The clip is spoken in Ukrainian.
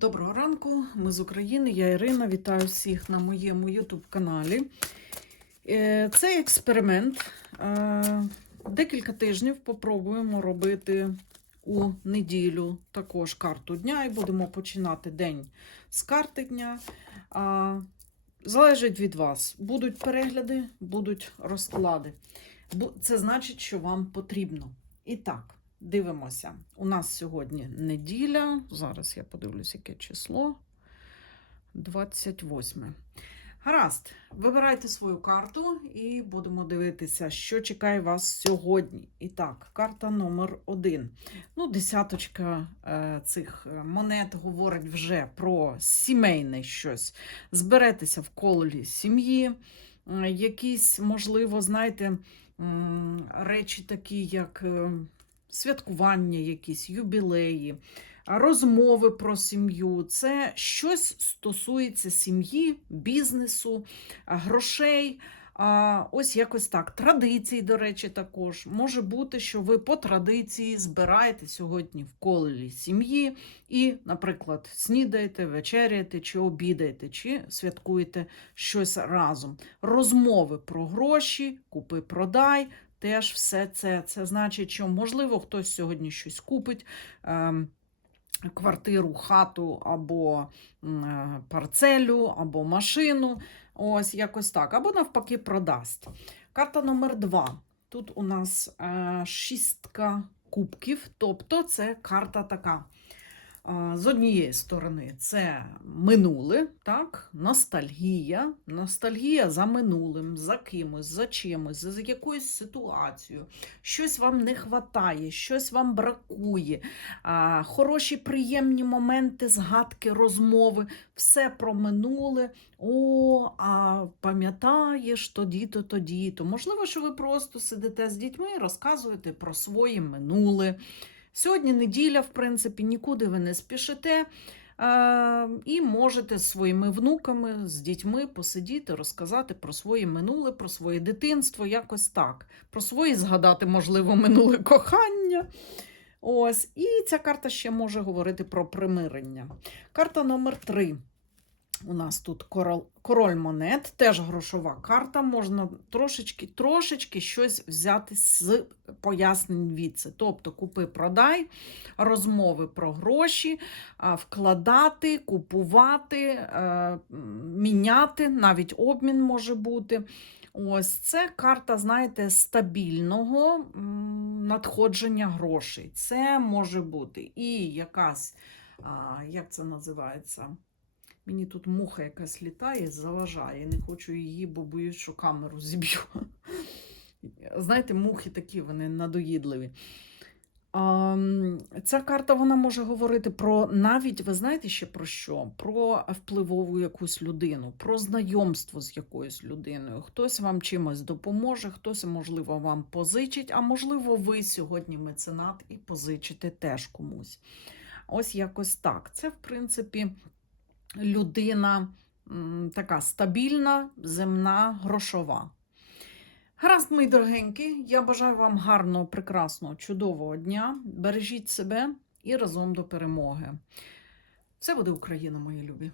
Доброго ранку, ми з України, я Ірина. Вітаю всіх на моєму YouTube каналі. Е, Цей експеримент е, декілька тижнів попробуємо робити у неділю також карту дня і будемо починати день з карти дня. Залежить від вас. Будуть перегляди, будуть розклади. Це значить, що вам потрібно. І так. Дивимося. У нас сьогодні неділя. Зараз я подивлюсь, яке число. 28. Гаразд, вибирайте свою карту і будемо дивитися, що чекає вас сьогодні. І так, карта номер один. Ну, десяточка е, цих е, монет говорить вже про сімейне щось. Зберетеся в колі сім'ї, е, якісь, можливо, знаєте, речі такі, як. Святкування, якісь юбілеї, розмови про сім'ю. Це щось стосується сім'ї, бізнесу, грошей. Ось якось так. Традицій, до речі, також. Може бути, що ви по традиції збираєте сьогодні в колі сім'ї і, наприклад, снідаєте, вечеряєте, чи обідаєте, чи святкуєте щось разом. Розмови про гроші, купи-продай, теж все це. Це значить, що можливо хтось сьогодні щось купить. ем, Квартиру, хату або е, парцелю, або машину. Ось якось так. Або навпаки продасть. Карта номер два. Тут у нас е, шістка кубків, тобто це карта така. З однієї сторони, це минуле, так? ностальгія. Ностальгія за минулим, за кимось, за чимось, за якоюсь ситуацією. Щось вам не вистачає, щось вам бракує. Хороші, приємні моменти, згадки, розмови, все про минуле. О, а пам'ятаєш тоді-то, тоді-то. Можливо, що ви просто сидите з дітьми і розказуєте про своє минуле. Сьогодні неділя, в принципі, нікуди ви не спішите. Е, і можете з своїми внуками, з дітьми посидіти, розказати про своє минуле, про своє дитинство, якось так. Про свої згадати, можливо, минуле кохання. Ось. І ця карта ще може говорити про примирення. Карта номер 3. У нас тут король, король монет, теж грошова карта. Можна трошечки, трошечки щось взяти з пояснень від це. Тобто купи-продай, розмови про гроші, вкладати, купувати, е, міняти, навіть обмін може бути. Ось це карта, знаєте, стабільного надходження грошей. Це може бути і якась, як це називається? Мені тут муха якась літає, заважає. Не хочу її, бо боюсь, що камеру зіб'ю. Знаєте, мухи такі, вони надоїдливі. А, ця карта вона може говорити про навіть, ви знаєте ще про що? Про впливову якусь людину, про знайомство з якоюсь людиною. Хтось вам чимось допоможе, хтось, можливо, вам позичить, а можливо, ви сьогодні меценат і позичите теж комусь. Ось якось так. Це, в принципі, людина така стабільна, земна, грошова. Гаразд, мої дорогенькі, я бажаю вам гарного, прекрасного, чудового дня. Бережіть себе і разом до перемоги. Все буде Україна, мої любі.